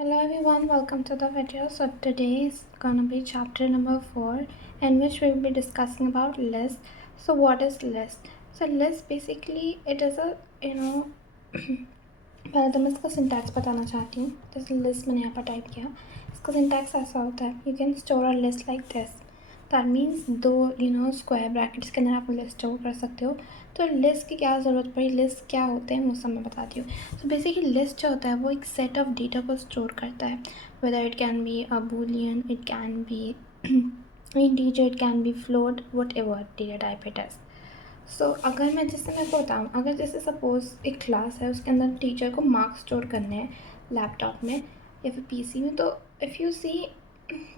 Hello everyone, welcome to the video. So today is gonna be chapter number 4 in which we will be discussing about list. So what is list? So list basically it is a पहले तो मैं इसका syntax बताना चाहती हूँ. जैसे list मैंने यहाँ पर टाइप किया, इसका सिंटैक्स ऐसा होता है. You can store a list like this. That means दो स्क्वायर ब्रैकेट्स के अंदर आप लिस्ट स्टोर कर सकते हो. तो लिस्ट की क्या ज़रूरत पड़ी, लिस्ट क्या होते हैं वो सब मैं बताती हूँ. तो बेसिकली लिस्ट जो होता है वो एक सेट ऑफ डेटा को स्टोर करता है. Whether it can be a boolean, it can be integer, it can be float, whatever data type it is. So अगर मैं बताऊँ, अगर जैसे सपोज़ एक क्लास है, उसके अंदर टीचर को मार्क्स स्टोर करने हैं लैपटॉप में या फिर पीसी में. तो इफ़ यू सी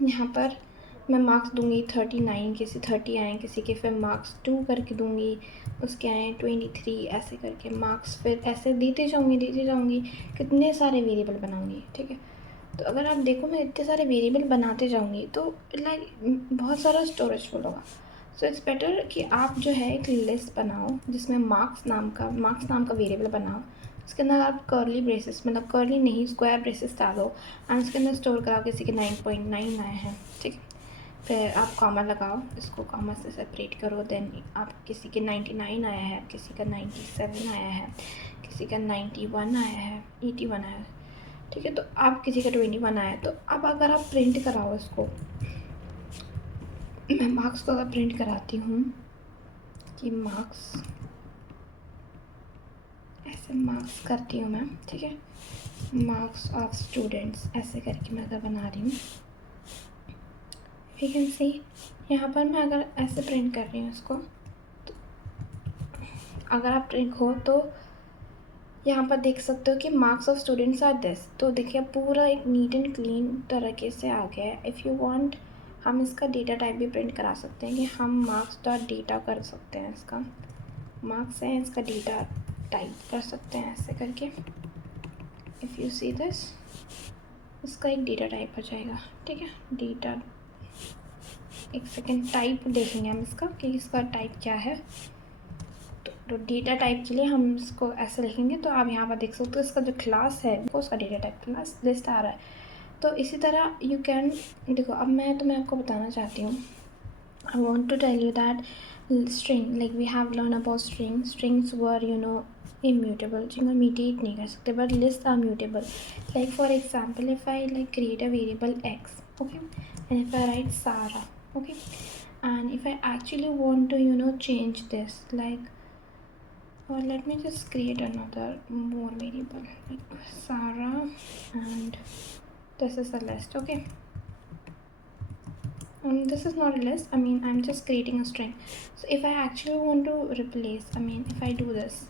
यहाँ पर मैं मार्क्स दूंगी 39, किसी 30 आए, किसी के फिर मार्क्स 2 करके दूंगी, उसके आए 23, ऐसे करके मार्क्स फिर ऐसे देते जाऊंगी कितने सारे वेरिएबल बनाऊंगी. ठीक है, तो अगर आप देखो मैं इतने सारे वेरिएबल बनाते जाऊंगी तो लाइक बहुत सारा स्टोरेज फुल होगा. सो इट्स बेटर कि आप जो है एक लिस्ट बनाओ जिसमें मार्क्स नाम का वेरिएबल बनाओ. उसके अंदर आप कर्ली ब्रेसेस, मतलब कर्ली नहीं, स्क्वायर ब्रेसेस डालो एंड उसके अंदर स्टोर कराओ किसी के 9.9 आए हैं. ठीक है, फिर आप कॉमा लगाओ, इसको कॉमा से सेपरेट करो. देन आप किसी के 99 आया है, किसी का 97 आया है, किसी का 91 आया है, 81 आया है. ठीक है, तो आप किसी का 21 आया. तो अब अगर आप प्रिंट कराओ इसको, मैं मार्क्स को अगर प्रिंट कराती हूँ कि मार्क्स, ऐसे मार्क्स करती हूँ मैं. ठीक है, मार्क्स ऑफ स्टूडेंट्स ऐसे करके मैं अगर बना रही हूँ, यू कैन सी यहाँ पर मैं अगर ऐसे प्रिंट कर रही हूँ इसको, तो अगर आप प्रिंट हो तो यहाँ पर देख सकते हो कि marks of students are this. तो देखिए पूरा एक नीट एंड क्लीन तरीके से आ गया है. इफ़ यू वांट हम इसका डेटा टाइप भी प्रिंट करा सकते हैं कि हम मार्क्स डॉट डेटा कर सकते हैं. इसका मार्क्स है, इसका डेटा टाइप कर सकते हैं ऐसे करके. इफ़ यू सी दिस, इसका एक डेटा टाइप हो जाएगा. ठीक है, डेटा, एक सेकेंड, टाइप देखेंगे हम इसका कि इसका टाइप क्या है. तो डेटा टाइप के लिए हम इसको ऐसे लिखेंगे. तो आप यहाँ पर देख सकते हो इसका जो क्लास है वो उसका डेटा टाइप क्लास लिस्ट आ रहा है. तो इसी तरह यू कैन देखो. अब मैं आपको बताना चाहती हूँ, I want to tell you that string, like we have learn about strings were immutable, जिनको हम म्यूटेट नहीं कर सकते, but list are mutable. Like for example, if I like create a variable X, okay, and if I write Sara, okay, and if I actually want to change this, like, or let me just create another more variable like Sarah, and this is a list. Okay, this is not a list, I mean I'm just creating a string. So if I actually want to replace, I mean if I do this,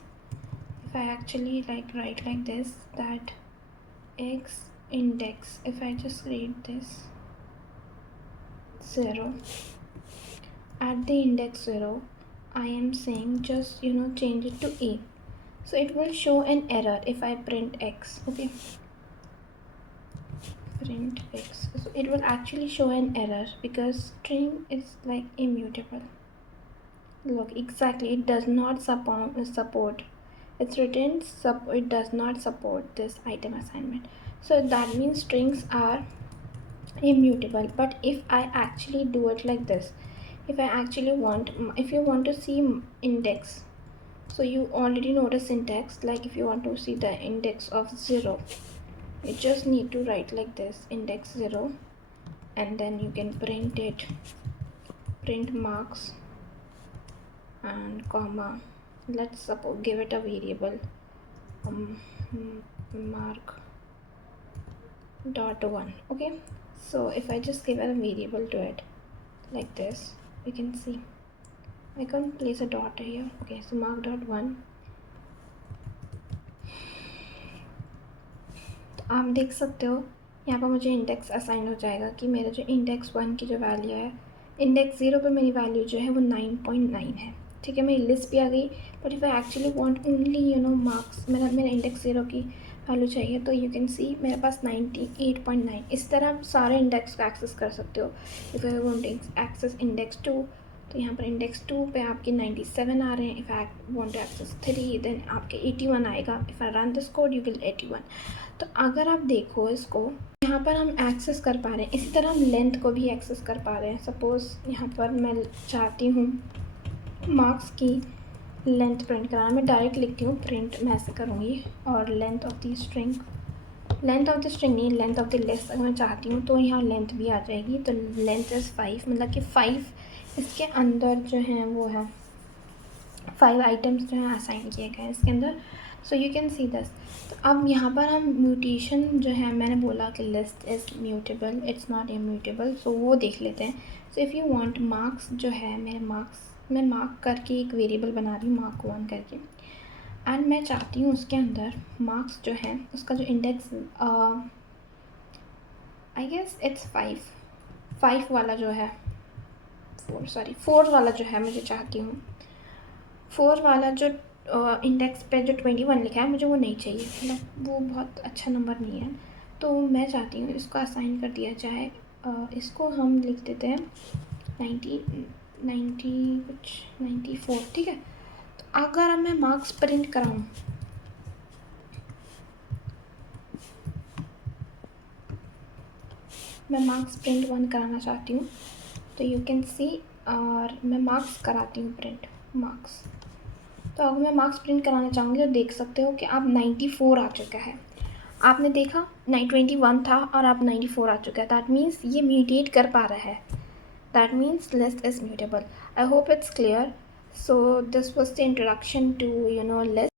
if I actually like write like this, that x index, if I just create this 0 at the index 0, I am saying just change it to a. So it will show an error if I print x. Okay, print x, so it will actually show an error because string is like immutable. Look, exactly, it does not support, it's written it does not support this item assignment. So that means strings are immutable. But if I actually do it like this, if you want to see index, so you already know the syntax. Like if you want to see the index of 0, you just need to write like this, index 0, and then you can print marks and comma, let's suppose give it a variable mark dot 1. Okay, so if I just give a variable to it like this, you can see I can't place a dot here. Okay, so mark dot 1. तो आप देख सकते हो यहाँ पर मुझे index assign हो जाएगा कि मेरा जो इंडेक्स 1 की जो वैल्यू है, इंडेक्स 0 पर मेरी वैल्यू जो है वो 9.9 है. ठीक है, मेरी लिस्ट भी आ गई. But if I actually want only marks, मेरा इंडेक्स 0 की वैल्यू चाहिए, तो यू कैन सी मेरे पास 98.9. इस तरह आप सारे इंडेक्स को एक्सेस कर सकते हो. If I want access index 2, तो यहाँ पर इंडेक्स 2 पे आपके 97 आ रहे हैं. If I want to access 3 then आपके 81 आएगा. If I run this code you will 81. तो अगर आप देखो इसको, यहाँ पर हम एक्सेस कर पा रहे हैं. इसी तरह हम लेंथ को भी एक्सेस कर पा रहे हैं. सपोज़ यहाँ पर मैं चाहती हूँ मार्क्स की लेंथ प्रिंट कराना. मैं डायरेक्ट लिखती हूँ प्रिंट, मैं ऐसे करूँगी. और लेंथ ऑफ द स्ट्रिंग नहीं, लेंथ ऑफ द लिस्ट अगर मैं चाहती हूँ तो यहाँ लेंथ भी आ जाएगी. तो लेंथ इज़ 5, मतलब कि 5 इसके अंदर जो हैं वो है 5 आइटम्स जो हैं असाइन किए गए हैं इसके अंदर. So you can see this. तो अब यहाँ पर हम म्यूटेशन जो है, मैंने बोला कि list is mutable, it's not immutable. So वो देख लेते हैं. So if you want marks जो है, मेरे मार्क्स मैं मार्क करके एक वेरिएबल बना रही हूँ मार्क 1 करके. एंड मैं चाहती हूँ उसके अंदर मार्क्स जो है उसका जो इंडेक्स आई गेस इट्स 5 वाला जो है 4 वाला जो है मुझे चाहती हूँ. 4 वाला जो इंडेक्स पे जो 21 लिखा है मुझे वो नहीं चाहिए, मतलब वो बहुत अच्छा नंबर नहीं है. तो मैं चाहती हूँ इसको असाइन कर दिया जाए. इसको हम लिख देते हैं 94. ठीक है. तो अगर मैं मार्क्स प्रिंट कराऊँ, मैं मार्क्स प्रिंट 1 कराना चाहती हूँ. तो यू कैन सी, और मैं मार्क्स कराती हूँ प्रिंट मार्क्स. तो अगर मैं मार्क्स प्रिंट कराना चाहूँगी तो देख सकते हो कि अब 94 आ चुका है. आपने देखा 921 था और अब 94 आ चुका है. दैट मीन्स ये म्यूटेट कर पा रहा है. That means list is mutable. I hope it's clear. So this was the introduction to list.